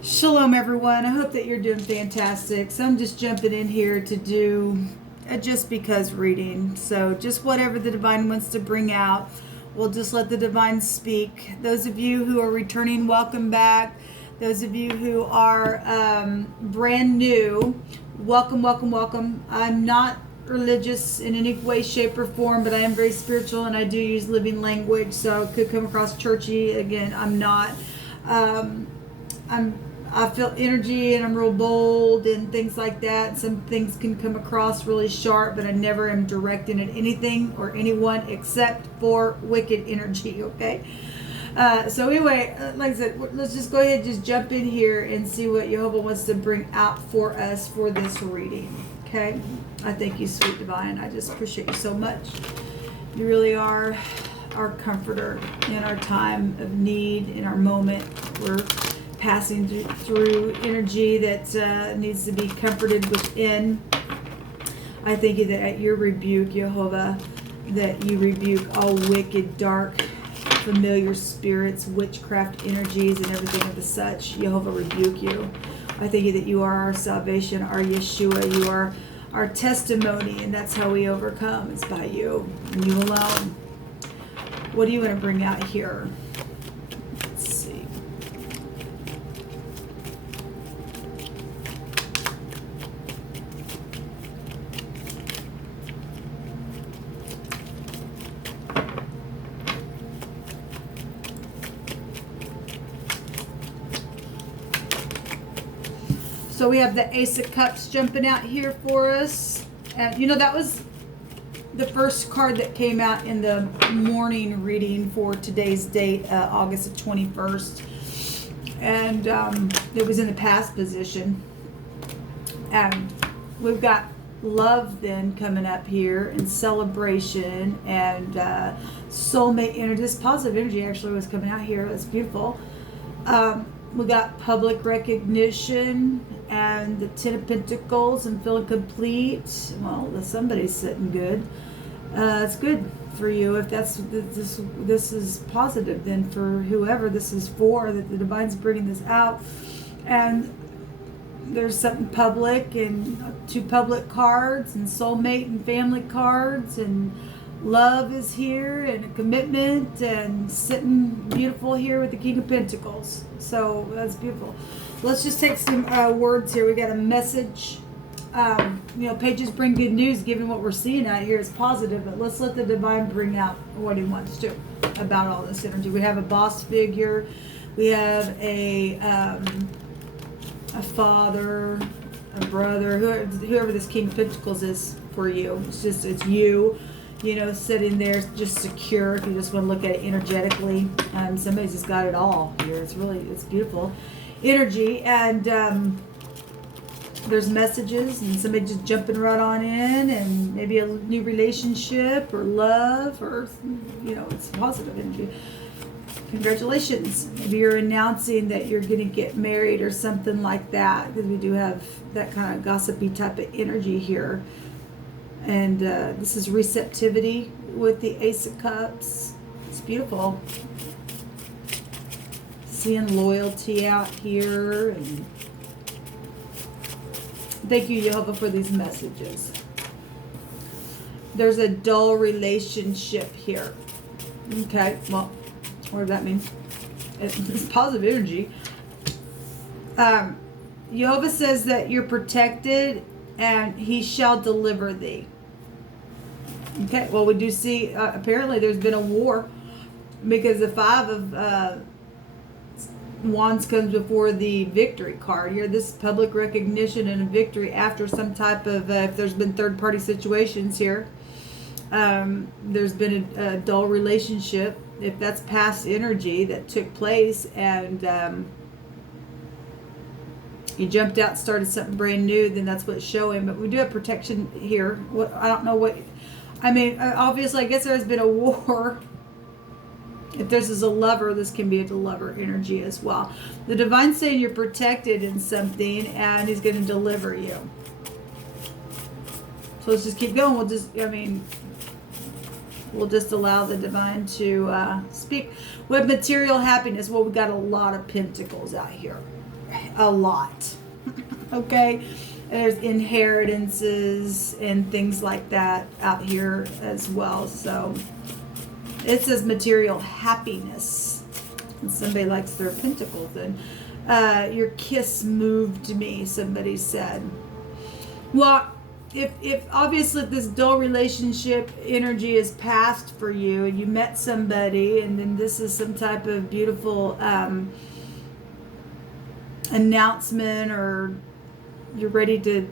Shalom, everyone. I hope that you're doing fantastic. So I'm just jumping in here to do a just because reading. So just whatever the divine wants to bring out, we'll just let the divine speak. Those of you who are returning, welcome back. Those of you who are brand new, welcome, welcome, welcome. I'm not religious in any way, shape, or form, but I am very spiritual and I do use living language. So it could come across churchy. Again, I'm not. I feel energy and I'm real bold and things like that. Some things can come across really sharp, but I never am directing at anything or anyone except for wicked energy, okay? So anyway, like I said, let's just go ahead and just jump in here and see what Jehovah wants to bring out for us for this reading, okay? I thank you, sweet divine. I just appreciate you so much. You really are our comforter in our time of need, in our moment. We're passing through energy that needs to be comforted within. I thank you that at your rebuke, Jehovah, that you rebuke all wicked, dark, familiar spirits, witchcraft energies, and everything of the such. Jehovah, rebuke you. I thank you that you are our salvation, our Yeshua. You are our testimony, and that's how we overcome. It's by you and you alone. What do you want to bring out here? Let's see. So we have the Ace of Cups jumping out here for us. And you know, that was the first card that came out in the morning reading for today's date, August 21st. And it was in the past position. And we've got love then coming up here and celebration and soulmate energy. This positive energy actually was coming out here. It's beautiful. We got public recognition and the Ten of Pentacles and feeling complete. Well, somebody's sitting good. It's good for you if that's this is positive. Then for whoever this is for, that the divine's bringing this out, and there's something public and two public cards and soulmate and family cards and love is here and a commitment and sitting beautiful here with the King of Pentacles. So that's beautiful. Let's just take some words here. We got a message. Pages bring good news, given what we're seeing out here is positive, but let's let the divine bring out what he wants to about all this energy. We have a boss figure. We have a father, a brother, whoever this King of Pentacles is for you. It's you. Sitting there just secure. If you just want to look at it energetically, somebody's just got it all here. It's beautiful energy, and there's messages, and somebody just jumping right on in, and maybe a new relationship or love, or it's positive energy. Congratulations. Maybe you're announcing that you're going to get married or something like that, because we do have that kind of gossipy type of energy here. And this is receptivity with the Ace of Cups. It's beautiful. Seeing loyalty out here. And thank you, Jehovah, for these messages. There's a dull relationship here. Okay, well, what does that mean? It's positive energy. Jehovah says that you're protected and he shall deliver thee. Okay, well, we do see, apparently there's been a war, because the Five of Wands comes before the victory card here. This public recognition and a victory after some type of, if there's been third-party situations here, there's been a dull relationship, if that's past energy that took place, and you jumped out, started something brand new, then that's what's showing. But we do have protection here. I don't know what, obviously, I guess there has been a war. If this is a lover, this can be a lover energy as well. The divine's saying you're protected in something, and he's going to deliver you. So let's just keep going. We'll just allow the divine to speak. With material happiness, well, we've got a lot of pentacles out here. a lot. Okay, there's inheritances and things like that out here as well. So it says material happiness, and somebody likes their pentacles. And your kiss moved me, somebody said. Well, if obviously this dull relationship energy is past for you, and you met somebody, and then this is some type of beautiful announcement, or you're ready to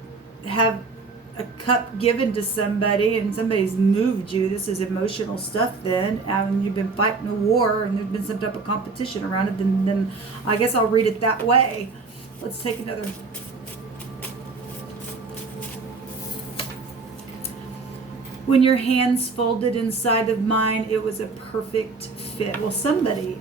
have a cup given to somebody and somebody's moved you. This is emotional stuff then, and you've been fighting a war and there's been some type of competition around it, then I guess I'll read it that way. Let's take another. When your hands folded inside of mine, it was a perfect fit. Well, somebody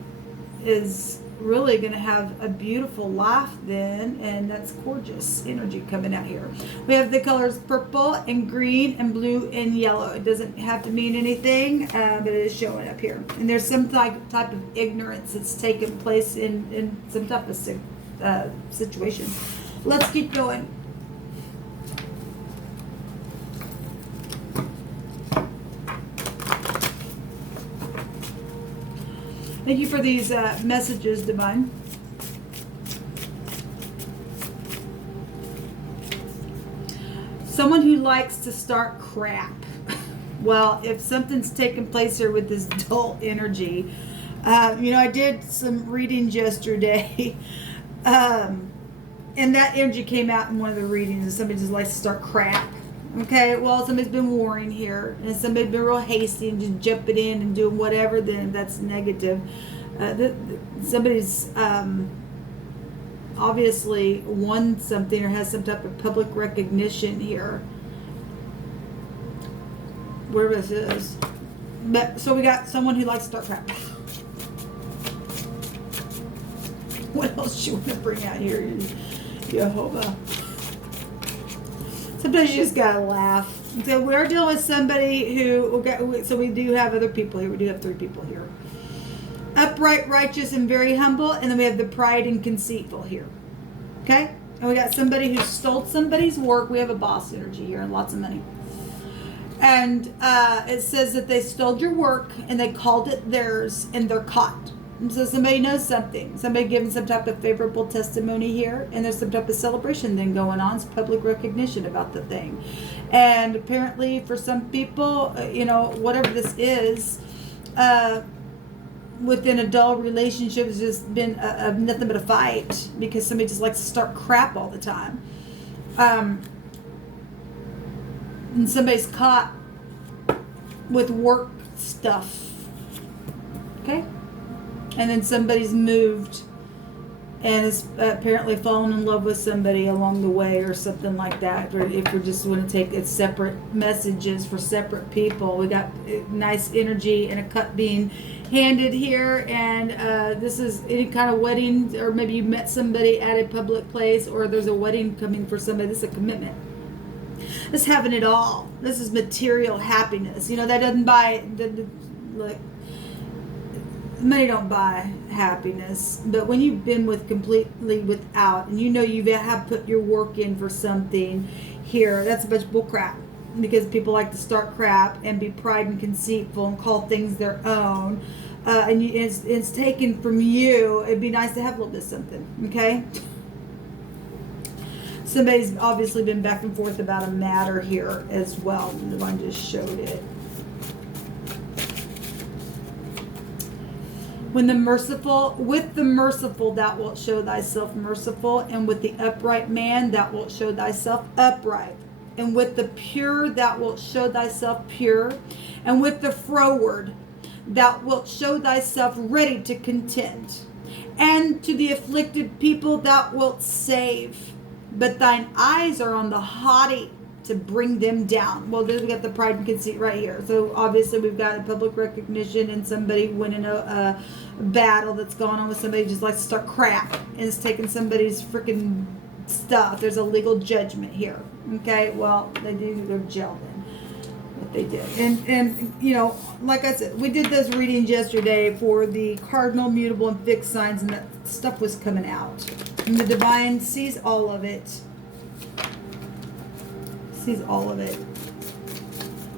is really going to have a beautiful life then, and that's gorgeous energy coming out here. We have the colors purple and green and blue and yellow. It doesn't have to mean anything, but it is showing up here. And there's some type of ignorance that's taken place in some type of situation. Let's keep going. Thank you for these messages, Divine. Someone who likes to start crap. Well, if something's taking place here with this dull energy, I did some readings yesterday, and that energy came out in one of the readings, and somebody just likes to start crap. Okay, well, somebody's been warring here, and somebody's been real hasty and just jumping in and doing whatever, then that's negative. Somebody's obviously won something or has some type of public recognition here. Wherever this is. But, so we got someone who likes to start crap. What else do you want to bring out here, Jehovah? Sometimes you just gotta laugh. So we're dealing with somebody who, so we do have other people here. We do have 3 people here. Upright, righteous, and very humble. And then we have the pride and conceitful here. Okay? And we got somebody who stole somebody's work. We have a boss energy here and lots of money. And it says that they stole your work and they called it theirs, and they're caught. And so somebody knows something. Somebody giving some type of favorable testimony here, and there's some type of celebration then going on. It's public recognition about the thing. And apparently for some people, whatever this is, within a dull relationship has just been nothing but a fight, because somebody just likes to start crap all the time. And somebody's caught with work stuff. Okay? And then somebody's moved and has apparently fallen in love with somebody along the way or something like that. Or if we just want to take it separate messages for separate people. We got nice energy and a cup being handed here. And this is any kind of wedding, or maybe you met somebody at a public place, or there's a wedding coming for somebody. This is a commitment. This is having it all. This is material happiness. That doesn't buy... Look, money don't buy happiness, but when you've been completely without, and you have put your work in for something here, that's a bunch of bull crap, because people like to start crap and be pride and conceitful and call things their own, and it's taken from you. It'd be nice to have a little bit of something, okay? Somebody's obviously been back and forth about a matter here as well. The one just showed it. With the merciful thou wilt show thyself merciful, and with the upright man thou wilt show thyself upright, and with the pure thou wilt show thyself pure, and with the froward thou wilt show thyself ready to contend, and to the afflicted people thou wilt save, but thine eyes are on the haughty to bring them down. Well, then we got the pride and conceit right here. So obviously we've got a public recognition and somebody winning a battle that's going on with somebody just likes to start crap and is taking somebody's freaking stuff. There's a legal judgment here. Okay, well, they do go to jail then. What they did. And like I said, we did those readings yesterday for the cardinal, mutable, and fixed signs, and that stuff was coming out. And the divine sees all of it. Sees all of it.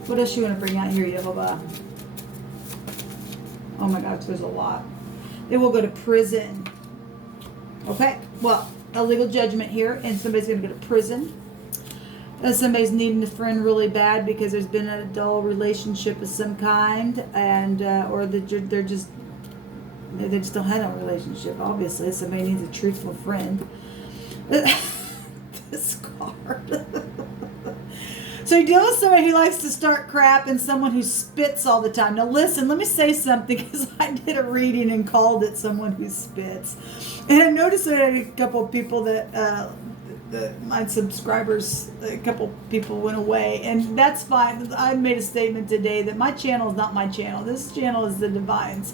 What else you want to bring out here, Yehovah? Oh my gosh, there's a lot. They will go to prison. Okay, well, a legal judgment here, and somebody's going to go to prison. Somebody's needing a friend really bad because there's been a dull relationship of some kind, and or they just don't have a relationship. Obviously, somebody needs a truthful friend. This card. So you deal with somebody who likes to start crap and someone who spits all the time. Now listen, let me say something, because I did a reading and called it someone who spits. And I noticed that I had a couple of people that my subscribers, a couple people went away, and that's fine. I made a statement today that my channel is not my channel. This channel is the Divine's.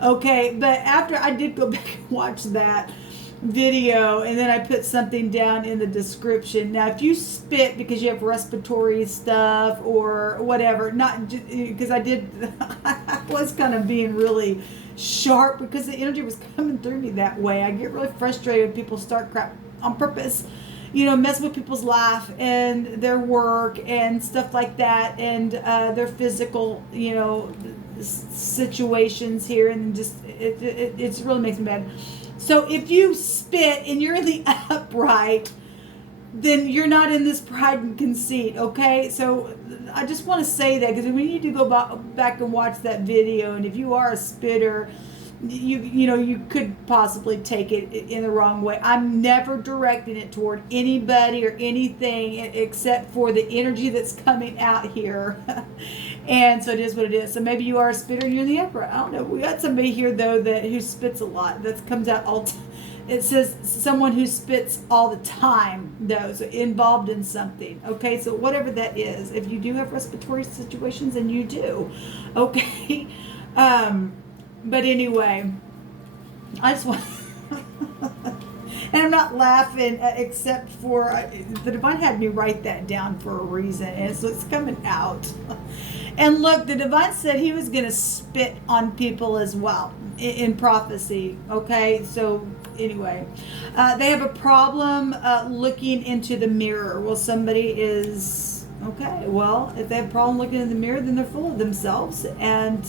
Okay, but after I did go back and watch that video, and then I put something down in the description. Now, if you spit because you have respiratory stuff or whatever, not because I was kind of being really sharp because the energy was coming through me that way. I get really frustrated when people start crap on purpose, mess with people's life and their work and stuff like that, and their physical, situations here, and just it really makes me mad. So if you spit and you're in the upright, then you're not in this pride and conceit, okay? So I just want to say that, because we need to go back and watch that video, and if you are a spitter, you could possibly take it in the wrong way. I'm never directing it toward anybody or anything except for the energy that's coming out here. And so it is what it is. So maybe you are a spitter and you're in the upright. I don't know. We got somebody here, though, who spits a lot. That comes out all it says someone who spits all the time, though, so involved in something. Okay, so whatever that is. If you do have respiratory situations, and you do, okay. But anyway, I just want... And I'm not laughing, except for the Divine had me write that down for a reason, and so it's coming out. And look, the Divine said he was going to spit on people as well in prophecy. Okay, so anyway, they have a problem looking into the mirror. Well, somebody is... Okay, well, if they have a problem looking in the mirror, then they're full of themselves, and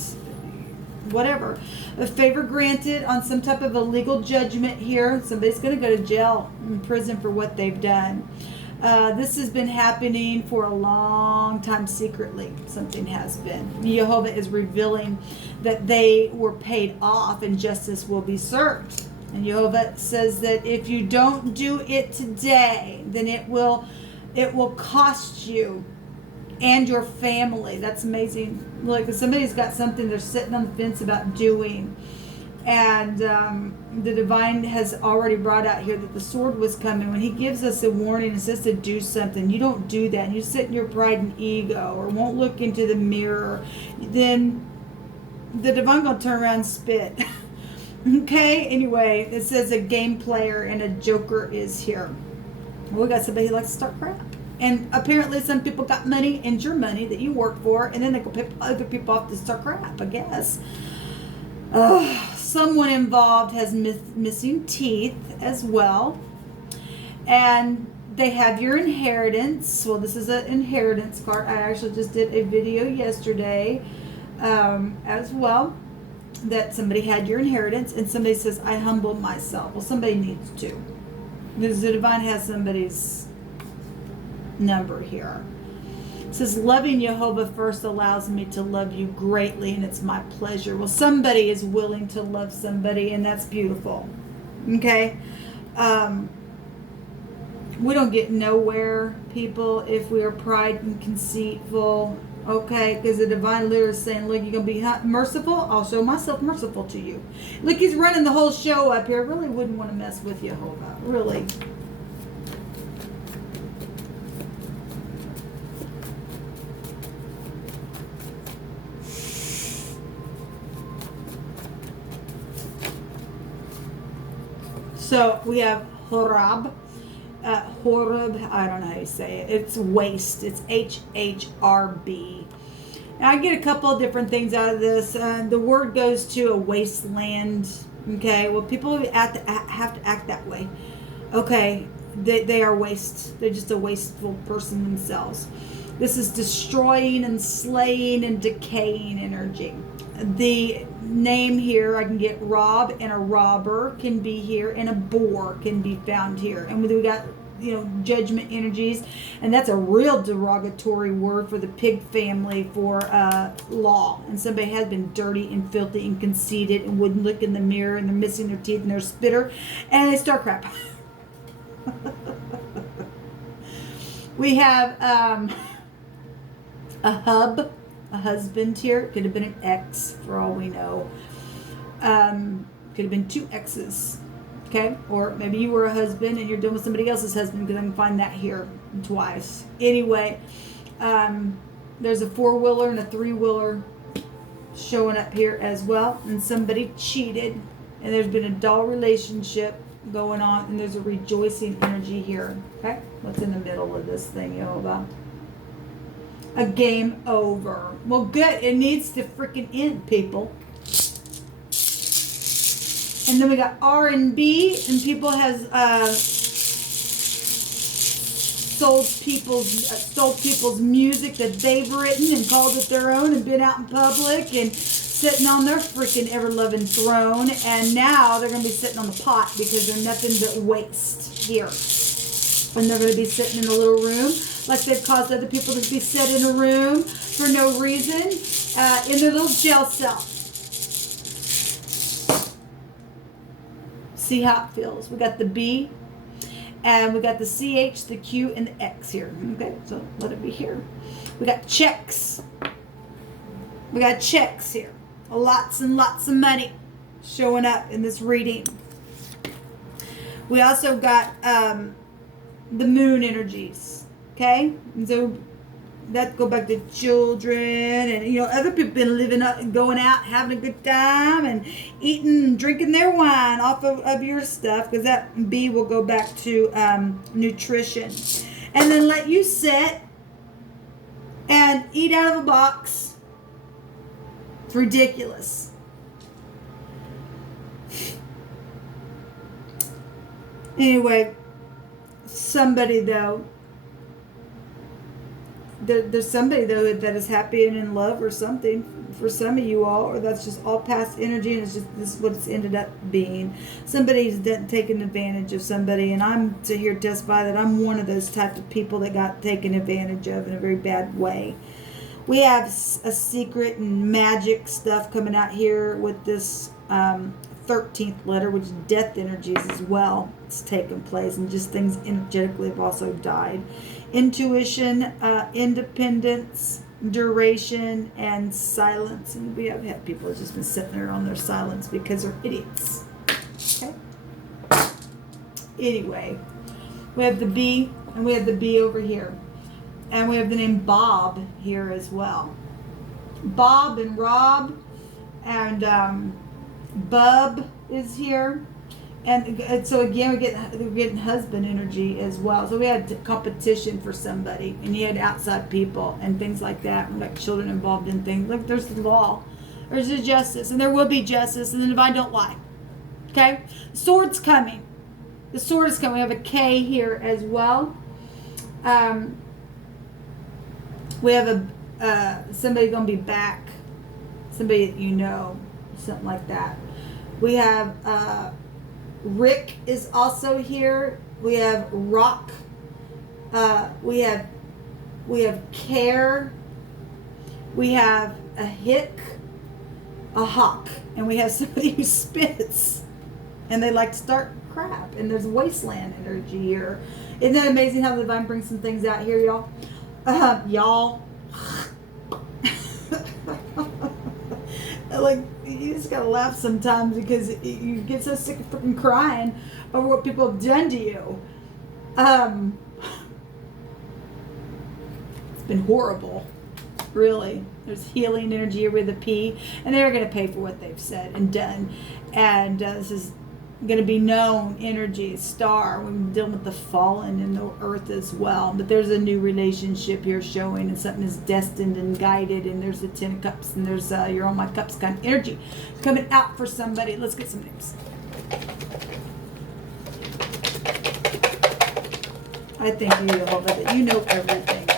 whatever. A favor granted on some type of a legal judgment here. Somebody's going to go to jail, in prison, for what they've done. This has been happening for a long time secretly. Something has been. Yehovah is revealing that they were paid off and justice will be served. And Yehovah says that if you don't do it today, then it will cost you and your family. That's amazing. Like, somebody's got something they're sitting on the fence about doing. And the Divine has already brought out here that the sword was coming. When he gives us a warning and says to do something, you don't do that, and you sit in your pride and ego or won't look into the mirror, then the Divine going to turn around and spit. Okay, anyway, it says a game player and a joker is here. Well, we got somebody who likes to start crap. And apparently some people got money and your money that you work for, and then they go pick other people off to start crap, I guess. Someone involved has missing teeth as well. And they have your inheritance. Well, this is an inheritance card. I actually just did a video yesterday as well, that somebody had your inheritance, and somebody says, I humbled myself. Well, somebody needs to. Because the Divine has somebody's number here. It says, loving Yehovah first allows me to love you greatly, and it's my pleasure. Well, somebody is willing to love somebody, and that's beautiful. Okay? We don't get nowhere, people, if we are pride and conceitful. Okay? Because the Divine literally is saying, look, you're going to be merciful, I'll show myself merciful to you. Look, he's running the whole show up here. I really wouldn't want to mess with Yehovah. Really. So we have Horab. Horab, I don't know how you say it. It's waste. It's HHRB. Now, I get a couple of different things out of this. The word goes to a wasteland. Okay, well, people have to act that way. Okay, they are waste. They're just a wasteful person themselves. This is destroying and slaying and decaying energy. The name here, I can get rob, and a robber can be here, and a boar can be found here. And we got, judgment energies, and that's a real derogatory word for the pig family for law. And somebody has been dirty and filthy and conceited and wouldn't look in the mirror, and they're missing their teeth and they're a spitter, and they start crap. We have a husband here. Could have been an ex for all we know. Could have been two exes. Okay, or maybe you were a husband and you're dealing with somebody else's husband, because I can find that here twice. Anyway, there's a 4-wheeler and a 3-wheeler showing up here as well, and somebody cheated, and there's been a dull relationship going on, and there's a rejoicing energy here. Okay, what's in the middle of this thing, about? A game over. Well, good. It needs to freaking end, people. And then we got R&B, and people has sold people's music that they've written and called it their own, and been out in public and sitting on their freaking ever-loving throne. And now they're going to be sitting on the pot, because they're nothing but waste here. And they're going to be sitting in a little room, like they've caused other people to be set in a room for no reason, in their little jail cell. See how it feels. We got the B, and we got the CH, the Q, and the X here. Okay, so let it be here. We got checks. We got checks here. Lots and lots of money showing up in this reading. We also got the moon energies. Okay, and so that go back to children, and other people been living up and going out, having a good time, and eating and drinking their wine off of your stuff, because that B will go back to nutrition. And then let you sit and eat out of a box. It's ridiculous. Anyway, somebody though, there's somebody though that is happy and in love or something for some of you all, or that's just all past energy, and it's just this is what it's ended up being. Somebody's taken advantage of somebody, and I'm to here testify that I'm one of those type of people that got taken advantage of in a very bad way. We have a secret and magic stuff coming out here with this 13th letter, which is death energies as well. It's taken place, and just things energetically have also died. Intuition, independence, duration, and silence. And we have had people who've just been sitting there on their silence because they're idiots. Okay. Anyway, we have the B, and we have the B over here. And we have the name Bob here as well. Bob and Rob, and Bub is here. And so again, we're getting husband energy as well. So we had competition for somebody, and you had outside people and things like that, and like children involved in things. Look, there's the law, there's the justice, and there will be justice, and the divine don't lie. Okay, the sword's coming. The sword is coming. We have a K here as well. We have somebody gonna be back, somebody that something like that. We have Rick is also here. We have Rock. We have Care. We have a Hick, a Hawk, and we have somebody who spits, and they like to start crap. And there's wasteland energy here. Isn't that amazing how the divine brings some things out here, y'all? Y'all. Like, you just gotta laugh sometimes, because you get so sick of freaking crying over what people have done to you. It's been horrible, really. There's healing energy with a P, and they're gonna pay for what they've said and done. And this is going to be known energy, star. We're dealing with the fallen and the earth as well. But there's a new relationship here showing, and something is destined and guided. And there's the 10 of cups, and there's you're on my cups kind of energy coming out for somebody. Let's get some names. I thank you, Jehovah, that you know everything.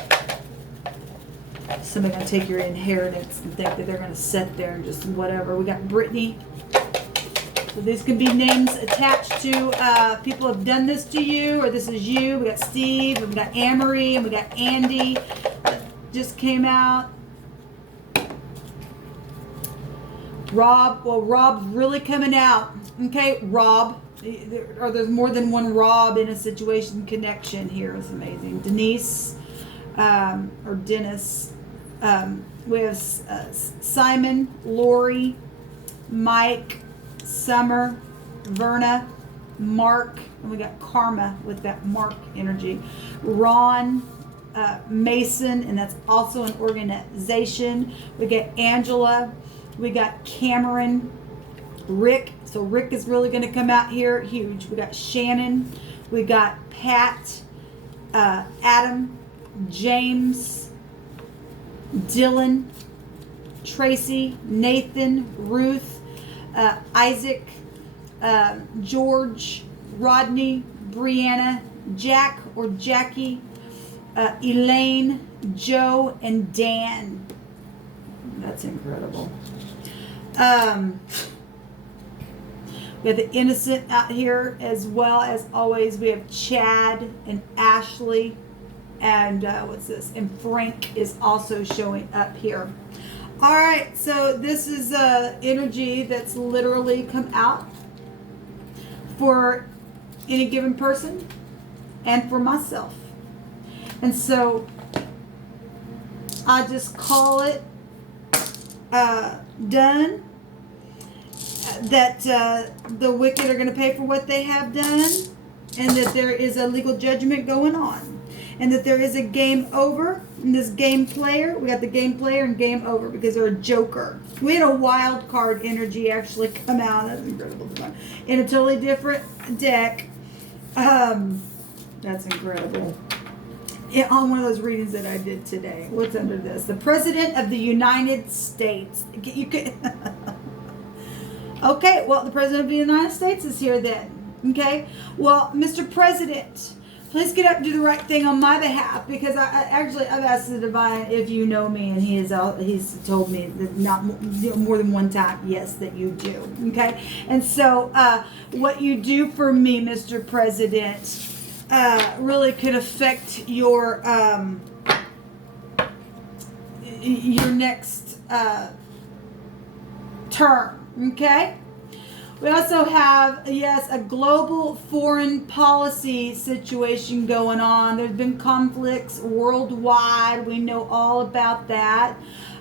Somebody going to take your inheritance and think that they're going to sit there and just whatever. We got Brittany. So these could be names attached to people have done this to you, or this is you. We got Steve, and we got Amory, and we got Andy that just came out. Rob, well, Rob's really coming out. Okay, Rob. Or there's more than one Rob in a situation connection here. It's amazing. Denise, or Dennis. We have Simon, Lori, Mike, Summer, Verna, Mark, and we got Karma with that Mark energy. Ron, Mason, and that's also an organization. We got Angela, we got Cameron, Rick. So Rick is really going to come out here huge. We got Shannon, we got Pat, Adam, James, Dylan, Tracy, Nathan, Ruth, Isaac, George, Rodney, Brianna, Jack or Jackie, Elaine, Joe, and Dan. That's incredible. We have the innocent out here as well as always. We have Chad and Ashley, and what's this? And Frank is also showing up here. All right, so this is energy that's literally come out for any given person and for myself. And so I just call it done. That the wicked are going to pay for what they have done, and that there is a legal judgment going on, and that there is a game over. And this game player, we got the game player and game over because they're a joker. We had a wild card energy actually come out. That's incredible. In a totally different deck. That's incredible. On one of those readings that I did today. What's under this? The President of the United States. You could. Okay, well, the President of the United States is here then. Okay, well, Mr. President, please get up and do the right thing on my behalf, because I've asked the divine if you know me, and he's told me that not more than one time, yes, that you do. Okay, and so what you do for me, Mr. President, really could affect your next term. Okay. We also have, yes, a global foreign policy situation going on. There's been conflicts worldwide. We know all about that.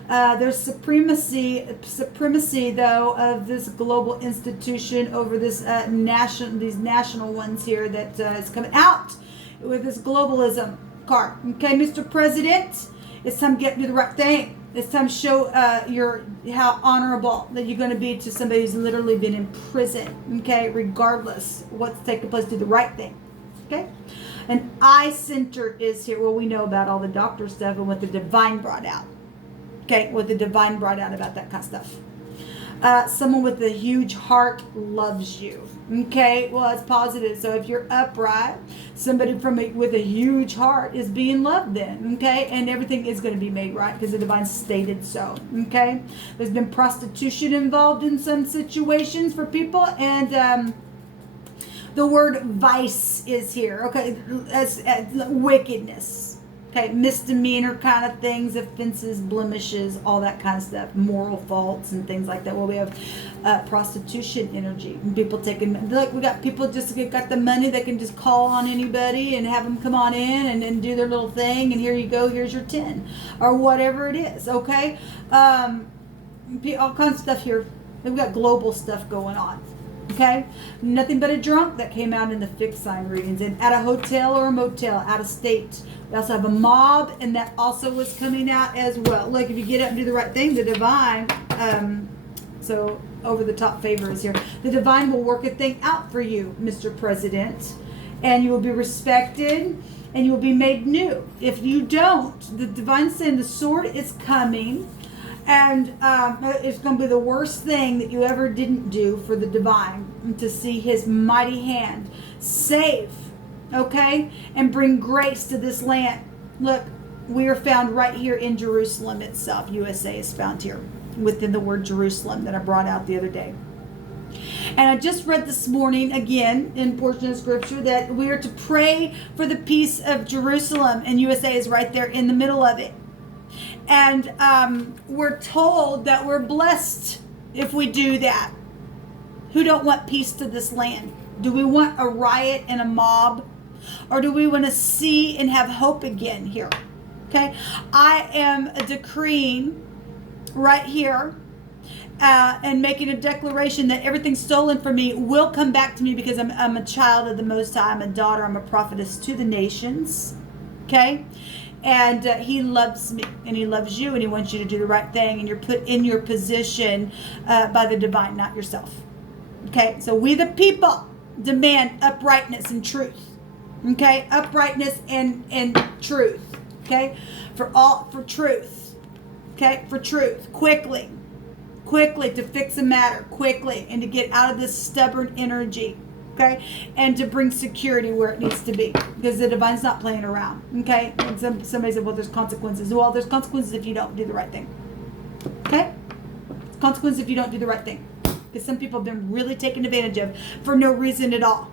There's supremacy though of this global institution over this these national ones here that is coming out with this globalism card. Okay, Mr. President, it's time to get to do the right thing. It's time to show how honorable that you're going to be to somebody who's literally been in prison. Okay, regardless of what's taking place, do the right thing. Okay, an eye center is here. Well, we know about all the doctor stuff and what the divine brought out. Okay, what the divine brought out about that kind of stuff. Someone with a huge heart loves you. Okay, well, it's positive. So if you're upright, somebody with a huge heart is being loved then. Okay, and everything is going to be made right because the divine stated so. Okay, there's been prostitution involved in some situations for people, and the word vice is here. Okay, as wickedness. Okay, misdemeanor kind of things, offenses, blemishes, all that kind of stuff, moral faults and things like that. Well, we have prostitution energy. And people taking, look, we got people just got the money. They can just call on anybody and have them come on in and then do their little thing. And here you go, here's your 10 or whatever it is. Okay, all kinds of stuff here. We've got global stuff going on. Okay, nothing but a drunk that came out in the fixed sign readings, and at a hotel or a motel, out of state. We also have a mob, and that also was coming out as well. Look, if you get up and do the right thing, the divine, so over the top favor is here. The divine will work a thing out for you, Mr. President, and you will be respected and you will be made new. If you don't, the divine's saying the sword is coming, and it's going to be the worst thing that you ever didn't do for the divine, to see his mighty hand save, okay, and bring grace to this land. Look, we are found right here in Jerusalem itself. USA is found here within the word Jerusalem that I brought out the other day. And I just read this morning again in portion of scripture that we are to pray for the peace of Jerusalem, and USA is right there in the middle of it. And we're told that we're blessed if we do that. Who don't want peace to this land? Do we want a riot and a mob? Or do we want to see and have hope again here? Okay, I am decreeing right here and making a declaration that everything stolen from me will come back to me, because I'm a child of the Most High. I'm a daughter. I'm a prophetess to the nations. Okay, and he loves me and he loves you and he wants you to do the right thing, and you're put in your position by the divine, not yourself. Okay, so we the people demand uprightness and truth. Okay, uprightness and truth. Okay, for truth. Okay, for truth, quickly to fix a matter quickly, and to get out of this stubborn energy, okay, and to bring security where it needs to be, because the divine's not playing around. Okay, and somebody said, well, there's consequences. Well, there's consequences if you don't do the right thing. Okay, consequences if you don't do the right thing, because some people have been really taken advantage of for no reason at all.